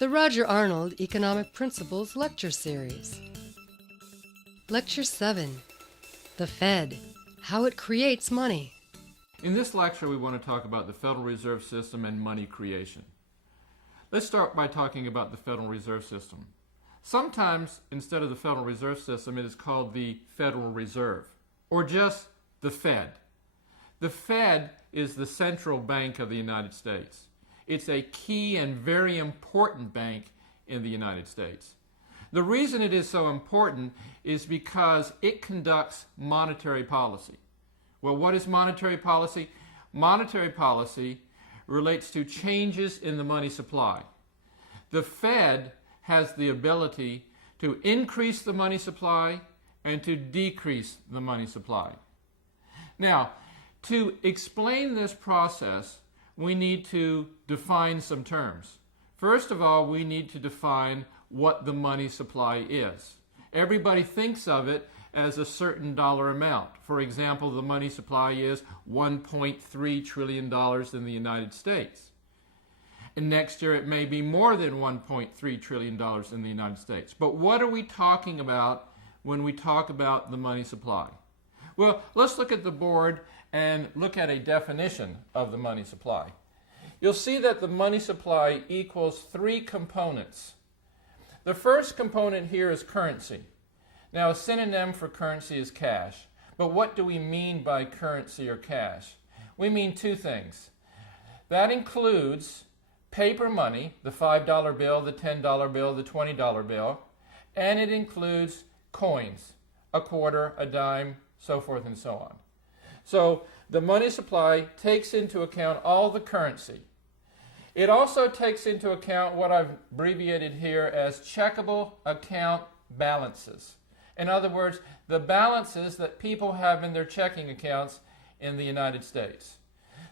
The Roger Arnold Economic Principles Lecture Series. Lecture 7, The Fed, How It Creates Money. In this lecture, we want to talk about the Federal Reserve System and money creation. Let's start by talking about the Federal Reserve System. Sometimes, instead of the Federal Reserve System, it is called the Federal Reserve, or just the Fed. The Fed is the central bank of the United States. It's a key and very important bank in the United States. The reason it is so important is because it conducts monetary policy. Well, what is monetary policy? Monetary policy relates to changes in the money supply. The Fed has the ability to increase the money supply and to decrease the money supply. Now, to explain this process, we need to define some terms. First of all, we need to define what the money supply is. Everybody thinks of it as a certain dollar amount. For example, the money supply is $1.3 trillion in the United States. And next year it may be more than $1.3 trillion in the United States. But what are we talking about when we talk about the money supply? Well, let's look at the board and look at a definition of the money supply. You'll see that the money supply equals three components. The first component here is currency. Now, a synonym for currency is cash. But what do we mean by currency or cash? We mean two things. That includes paper money, the $5 bill, the $10 bill, the $20 bill, and it includes coins, a quarter, a dime, so forth and so on. So the money supply takes into account all the currency. It also takes into account what I've abbreviated here as checkable account balances. In other words, the balances that people have in their checking accounts in the United States.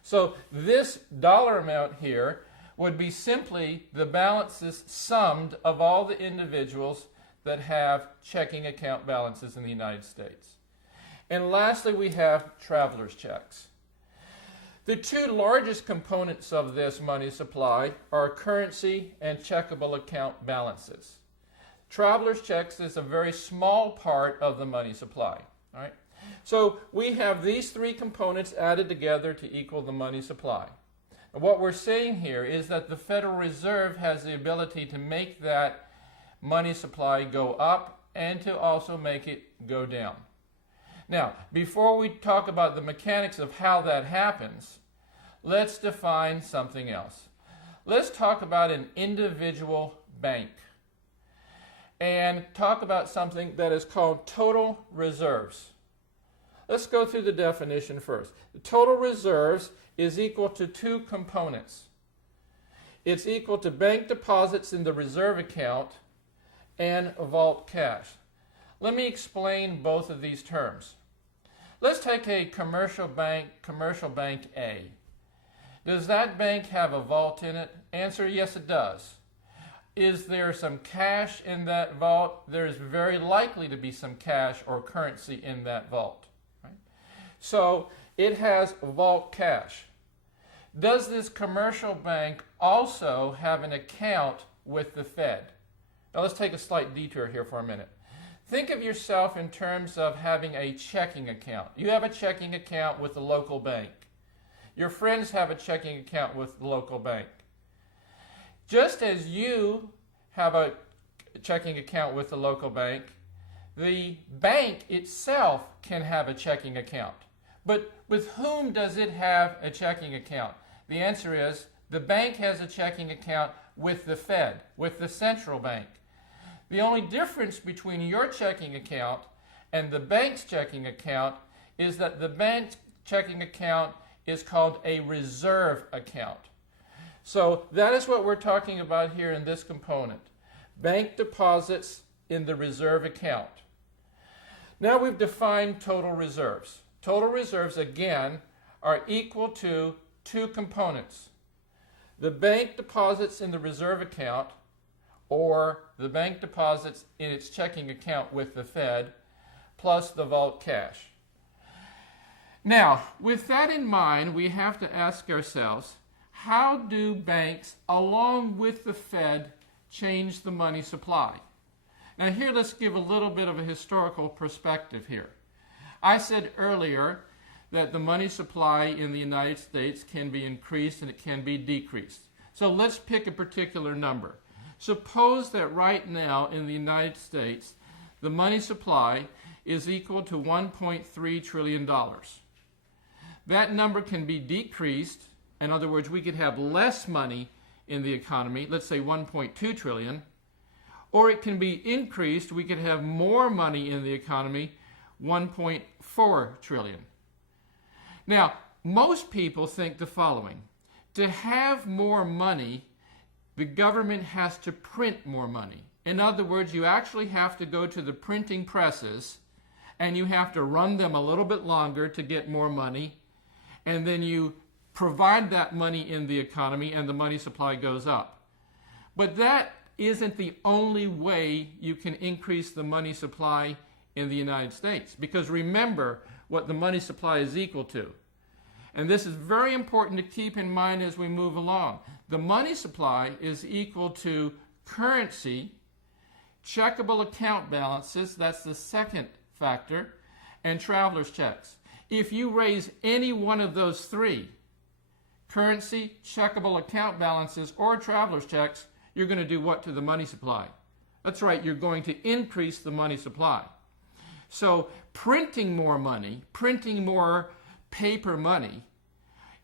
So this dollar amount here would be simply the balances summed of all the individuals that have checking account balances in the United States. And lastly, we have traveler's checks. The two largest components of this money supply are currency and checkable account balances. Traveler's checks is a very small part of the money supply. All right? So we have these three components added together to equal the money supply. And what we're saying here is that the Federal Reserve has the ability to make that money supply go up and to also make it go down. Now, before we talk about the mechanics of how that happens, let's define something else. Let's talk about an individual bank and talk about something that is called total reserves. Let's go through the definition first. The total reserves is equal to two components. It's equal to bank deposits in the reserve account and vault cash. Let me explain both of these terms. Let's take a commercial bank A. Does that bank have a vault in it? Answer, yes it does. Is there some cash in that vault? There is very likely to be some cash or currency in that vault. Right? So it has vault cash. Does this commercial bank also have an account with the Fed? Now let's take a slight detour here for a minute. Think of yourself in terms of having a checking account. You have a checking account with the local bank. Your friends have a checking account with the local bank. Just as you have a checking account with the local bank, the bank itself can have a checking account. But with whom does it have a checking account? The answer is the bank has a checking account with the Fed, with the central bank. The only difference between your checking account and the bank's checking account is that the bank's checking account is called a reserve account. So that is what we're talking about here in this component. Bank deposits in the reserve account. Now we've defined total reserves. Total reserves, again, are equal to two components. The bank deposits in the reserve account, or the bank deposits in its checking account with the Fed, plus the vault cash. Now, with that in mind, we have to ask ourselves, how do banks, along with the Fed, change the money supply. Now here, let's give a little bit of a historical perspective here. I said earlier that the money supply in the United States can be increased and it can be decreased. So let's pick a particular number. Suppose that right now in the United States, the money supply is equal to $1.3 trillion. That number can be decreased. In other words, we could have less money in the economy, let's say 1.2 trillion, or it can be increased. We could have more money in the economy, 1.4 trillion. Now, most people think the following. To have more money, the government has to print more money. In other words, you actually have to go to the printing presses and you have to run them a little bit longer to get more money, and then you provide that money in the economy and the money supply goes up. But that isn't the only way you can increase the money supply in the United States, because remember what the money supply is equal to. And this is very important to keep in mind as we move along. The money supply is equal to currency, checkable account balances, that's the second factor, and traveler's checks. If you raise any one of those three, currency, checkable account balances, or traveler's checks, you're going to do what to the money supply? That's right, you're going to increase the money supply. So printing more money, printing more paper money,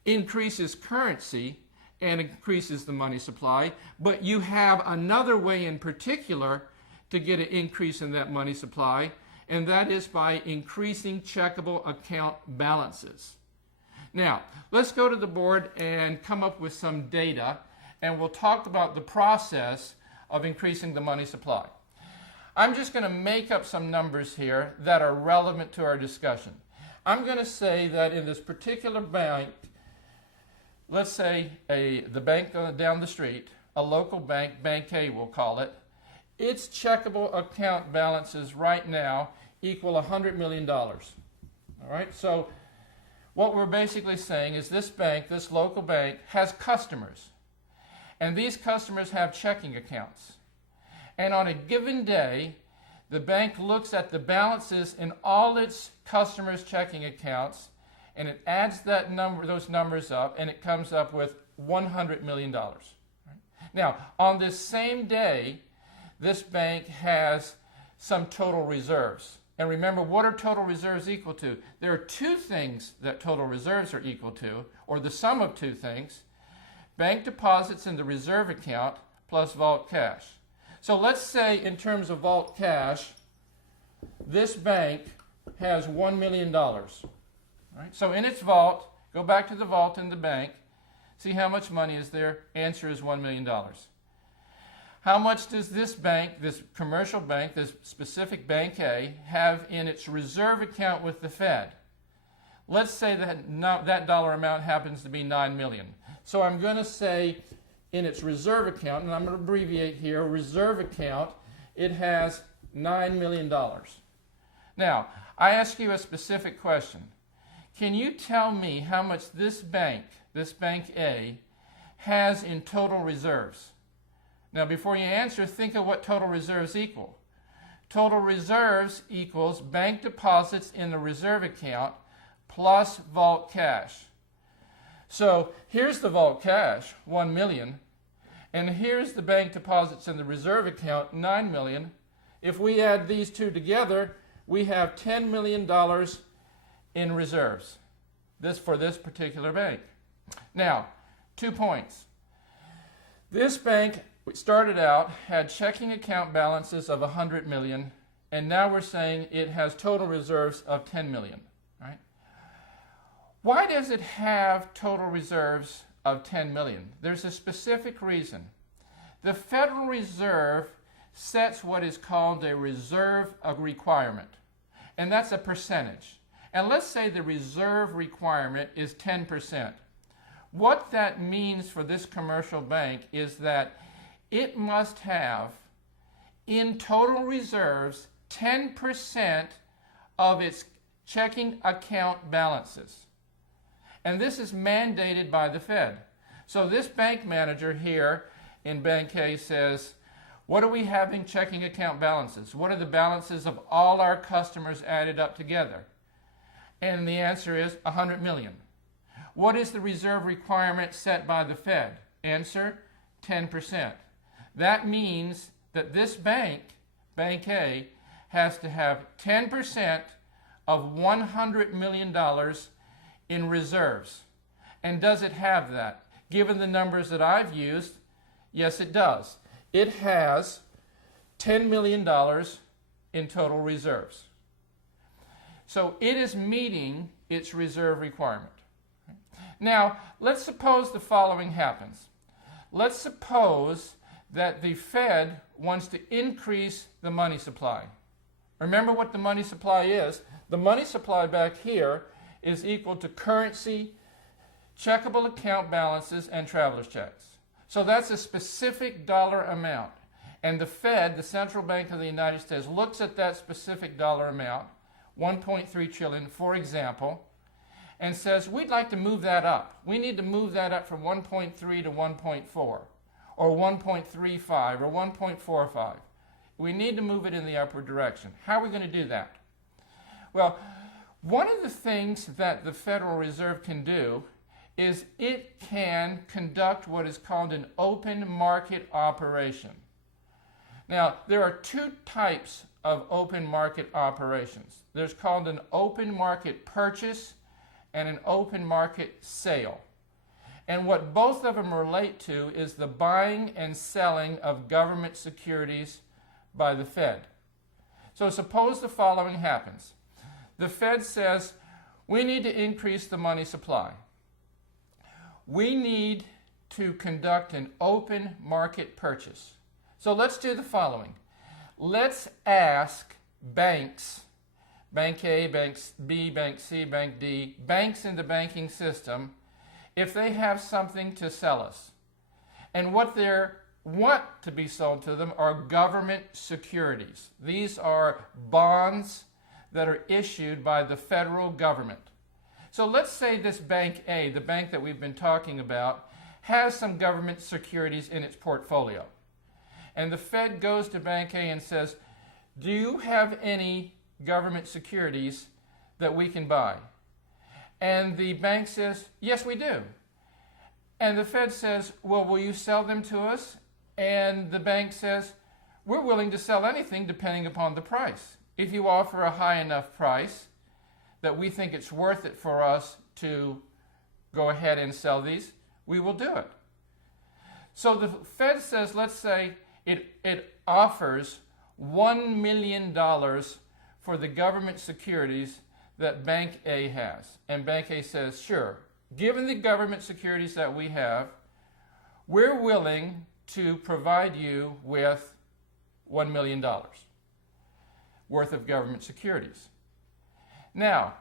increases currency and increases the money supply, but you have another way in particular to get an increase in that money supply, and that is by increasing checkable account balances. Now, let's go to the board and come up with some data, and we'll talk about the process of increasing the money supply. I'm just going to make up some numbers here that are relevant to our discussion. I'm going to say that in this particular bank, let's say the bank down the street, a local bank, Bank A we'll call it, its checkable account balances right now equal $100 million. All right, so what we're basically saying is this bank, this local bank, has customers. And these customers have checking accounts. And on a given day, the bank looks at the balances in all its customers' checking accounts, and it adds those numbers up, and it comes up with $100 million. Right? Now, on this same day, this bank has some total reserves. And remember, what are total reserves equal to? There are two things that total reserves are equal to, or the sum of two things: bank deposits in the reserve account plus vault cash. So let's say in terms of vault cash, this bank has $1 million. Right? So in its vault, go back to the vault in the bank, see how much money is there. Answer is $1 million. How much does this bank, this commercial bank, this specific Bank A, have in its reserve account with the Fed? Let's say that dollar amount happens to be $9 million. So I'm going to say in its reserve account, and I'm going to abbreviate here, reserve account, it has $9 million. Now, I ask you a specific question. Can you tell me how much this Bank A, has in total reserves? Now, before you answer, think of what total reserves equal. Total reserves equals bank deposits in the reserve account plus vault cash. So here's the vault cash, $1 million, and here's the bank deposits in the reserve account, $9 million. If we add these two together, we have $10 million in reserves. This for this particular bank. Now, 2 points. This bank started out, had checking account balances of $100 million, and now we're saying it has total reserves of $10 million. Right? Why does it have total reserves of $10 million? There's a specific reason. The Federal Reserve sets what is called a reserve requirement, and that's a percentage. And let's say the reserve requirement is 10%. What that means for this commercial bank is that it must have in total reserves 10% of its checking account balances. And this is mandated by the Fed. So this bank manager here in Bank A says, What do we have in checking account balances? What are the balances of all our customers added up together? And the answer is 100 million. What is the reserve requirement set by the Fed? Answer, 10%. That means that this bank, Bank A, has to have 10% of $100 million in reserves. And does it have that? Given the numbers that I've used, yes, it does. It has $10 million in total reserves. So it is meeting its reserve requirement. Now, let's suppose the following happens. Let's suppose that the Fed wants to increase the money supply. Remember what the money supply is. The money supply back here is equal to currency, checkable account balances, and traveler's checks. So that's a specific dollar amount. And the Fed, the Central Bank of the United States, looks at that specific dollar amount, 1.3 trillion, for example, and says, we'd like to move that up. We need to move that up from 1.3 to 1.4, or 1.35, or 1.45. We need to move it in the upward direction. How are we going to do that? Well, one of the things that the Federal Reserve can do is it can conduct what is called an open market operation. Now, there are two types of open market operations. There's called an open market purchase and an open market sale. And what both of them relate to is the buying and selling of government securities by the Fed. So suppose the following happens. The Fed says, we need to increase the money supply. We need to conduct an open market purchase. So let's do the following. Let's ask banks, Bank A, Bank B, Bank C, Bank D, banks in the banking system, if they have something to sell us. And what they want to be sold to them are government securities. These are bonds that are issued by the federal government. So let's say this Bank A, the bank that we've been talking about, has some government securities in its portfolio. And the Fed goes to Bank A and says, do you have any government securities that we can buy? And the bank says, yes, we do. And the Fed says, well, will you sell them to us? And the bank says, we're willing to sell anything depending upon the price. If you offer a high enough price that we think it's worth it for us to go ahead and sell these, we will do it. So the Fed says, let's say it offers $1 million for the government securities that Bank A has. And Bank A says, sure, given the government securities that we have, we're willing to provide you with $1 million worth of government securities. Now,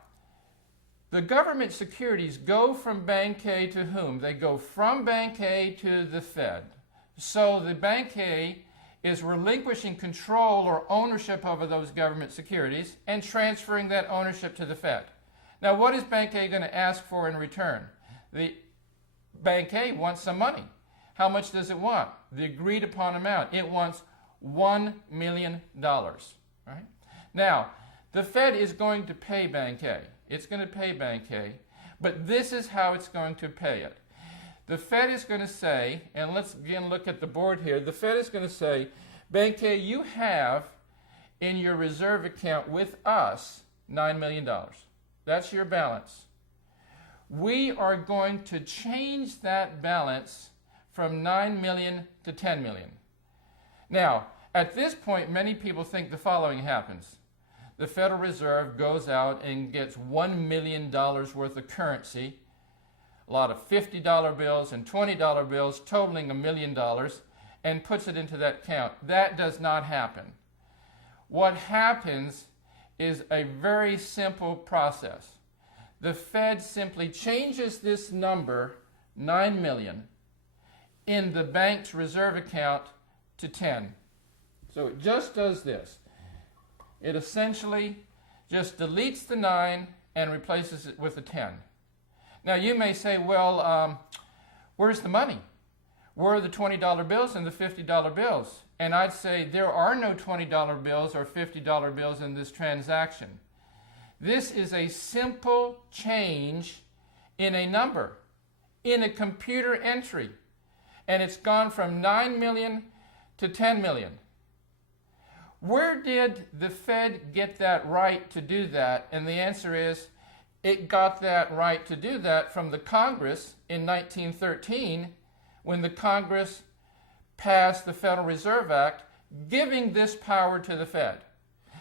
the government securities go from Bank A to whom? They go from Bank A to the Fed. So the Bank A is relinquishing control or ownership over those government securities and transferring that ownership to the Fed. Now, what is Bank A going to ask for in return? The Bank A wants some money. How much does it want? The agreed upon amount. It wants $1 million. Right? Now, the Fed is going to pay Bank A. It's going to pay Bank A, but this is how it's going to pay it. The Fed is going to say, and let's again look at the board here, the Fed is going to say, Bank A, you have in your reserve account with us $9 million. That's your balance. We are going to change that balance from $9 million to $10 million. Now, at this point, many people think the following happens. The Federal Reserve goes out and gets $1 million worth of currency, a lot of $50 bills and $20 bills totaling $1 million, and puts it into that account. That does not happen. What happens is a very simple process. The Fed simply changes this number, 9 million, in the bank's reserve account to 10. So it just does this. It essentially just deletes the 9 and replaces it with a 10. Now you may say, well, where's the money? Where are the $20 bills and the $50 bills? and I'd say there are no $20 bills or $50 bills in this transaction. This is a simple change in a number, in a computer entry, and it's gone from 9 million to 10 million. Where did the Fed get that right to do that? And the answer is, it got that right to do that from the Congress in 1913, when the Congress passed the Federal Reserve Act, giving this power to the Fed.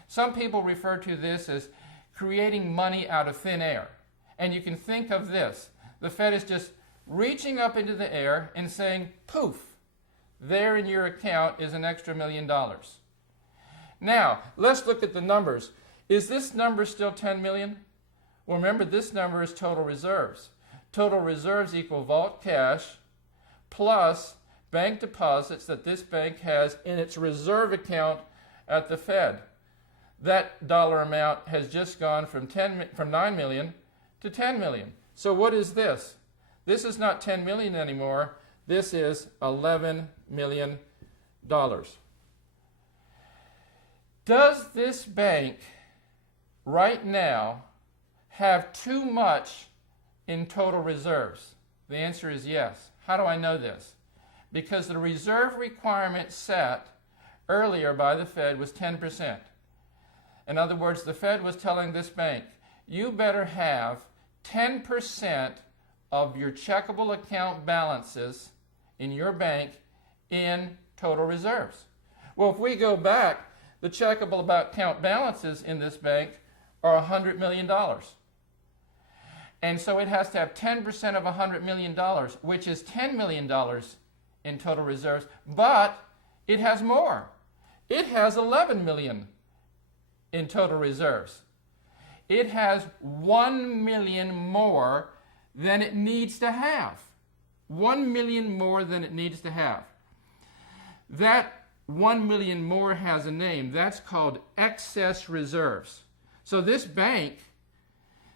Some people refer to this as creating money out of thin air. And you can think of this. The Fed is just reaching up into the air and saying, poof, there in your account is an extra $1 million. Now, let's look at the numbers. Is this number still 10 million? Well, remember, this number is total reserves. Total reserves equal vault cash plus bank deposits that this bank has in its reserve account at the Fed. That dollar amount has just gone from 9 million to 10 million. So what is this? This is not 10 million anymore. This is $11 million. Does this bank right now have too much in total reserves? The answer is yes. How do I know this? Because the reserve requirement set earlier by the Fed was 10%. In other words, the Fed was telling this bank, you better have 10% of your checkable account balances in your bank in total reserves. Well, if we go back, the checkable account balances in this bank are $100 million. And so it has to have 10% of $100 million, which is $10 million in total reserves, but it has more. It has 11 million in total reserves. It has 1 million more than it needs to have. 1 million more than it needs to have. That 1 million more has a name. That's called excess reserves. So this bank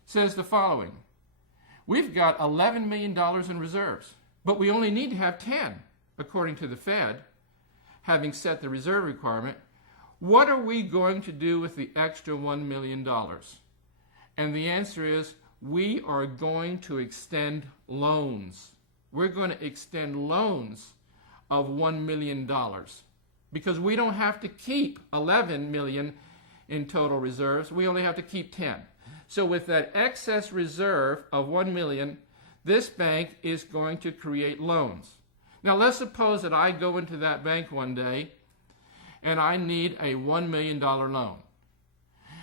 says the following. We've got $11 million in reserves, but we only need to have 10, according to the Fed, having set the reserve requirement. What are we going to do with the extra $1 million? And the answer is, we are going to extend loans. We're going to extend loans of $1 million because we don't have to keep 11 million in total reserves. We only have to keep 10. So with that excess reserve of 1 million, this bank is going to create loans. Now let's suppose that I go into that bank one day and I need a $1 million loan.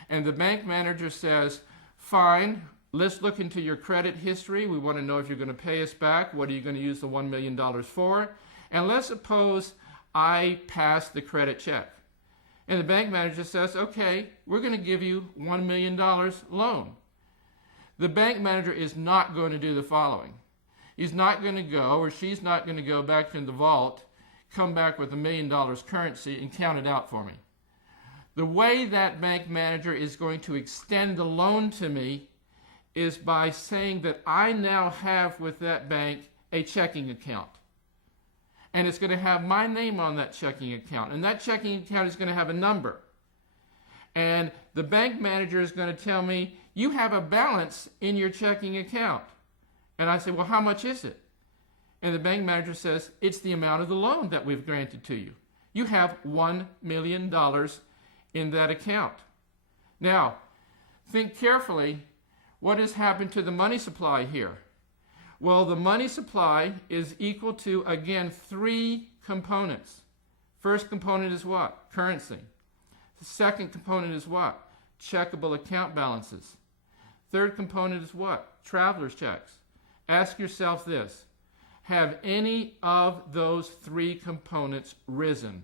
And the bank manager says, fine, let's look into your credit history. We want to know if you're going to pay us back. What are you going to use the $1 million for? And let's suppose I pass the credit check. And the bank manager says, okay, we're going to give you $1 million loan. The bank manager is not going to do the following. He's not going to go, or she's not going to go back to the vault, come back with $1 million currency and count it out for me. The way that bank manager is going to extend the loan to me is by saying that I now have with that bank a checking account. And it's going to have my name on that checking account. And that checking account is going to have a number. And the bank manager is going to tell me, you have a balance in your checking account. And I say, well, how much is it? And the bank manager says, it's the amount of the loan that we've granted to you. You have $1 million in that account. Now, think carefully, what has happened to the money supply here? Well, the money supply is equal to, again, 3 components. First component is what? Currency. The second component is what? Checkable account balances. Third component is what? Traveler's checks. Ask yourself this. Have any of those 3 components risen?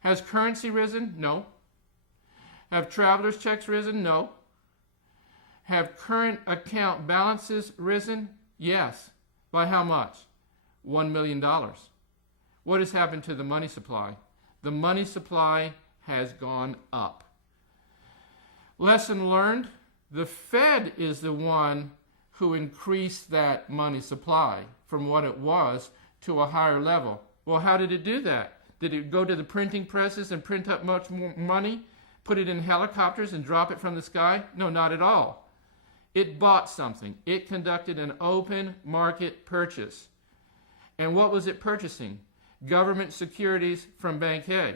Has currency risen? No. Have traveler's checks risen? No. Have current account balances risen? Yes. By how much? $1 million. What has happened to the money supply? The money supply has gone up. Lesson learned, the Fed is the one who increased that money supply from what it was to a higher level. Well, how did it do that? Did it go to the printing presses and print up much more money, put it in helicopters and drop it from the sky? No, not at all. It bought something. It conducted an open market purchase. And what was it purchasing? Government securities from Bank A.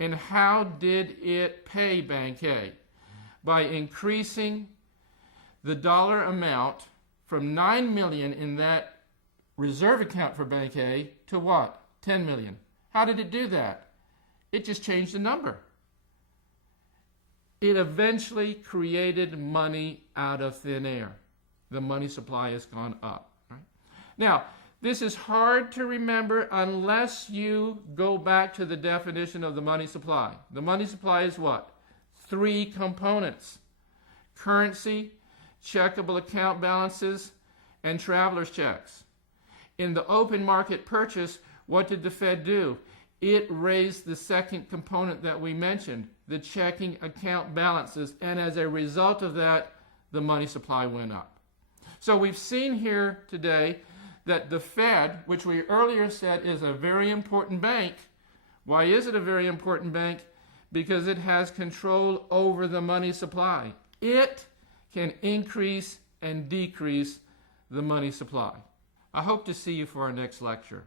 And how did it pay Bank A? By increasing the dollar amount from $9 million in that reserve account for Bank A to what? $10 million. How did it do that? It just changed the number. It eventually created money out of thin air. The money supply has gone up. Right? Now, this is hard to remember unless you go back to the definition of the money supply. The money supply is what? 3 components: currency, checkable account balances, and traveler's checks. In the open market purchase, what did the Fed do? It raised the second component that we mentioned, the checking account balances, and as a result of that, the money supply went up. So we've seen here today that the Fed, which we earlier said is a very important bank. Why is it a very important bank? Because it has control over the money supply. It can increase and decrease the money supply. I hope to see you for our next lecture.